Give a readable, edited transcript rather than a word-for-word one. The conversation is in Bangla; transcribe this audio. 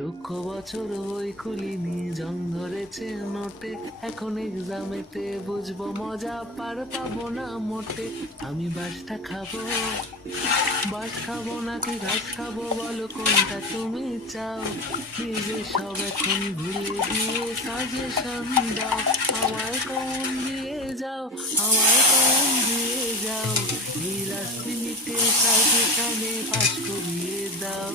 লক্ষ বছর বই খুলিনি, জং ধরেছে নোটে। এখন এক্সামেতে বুঝবো মজা, পার পাবো না মোটে। আমি বাস খাবো নাকি ঘাস খাবো, বলো কোনটা তুমি চাও? নিজে সব এখন ভুলে দিয়ে সাজেশন দাও। আমায় কমন দিয়ে যাও, আমায় কমন দিয়ে যাও। এই লাস্ট মিনিটে সাজেশনে পাস করিয়ে দাও।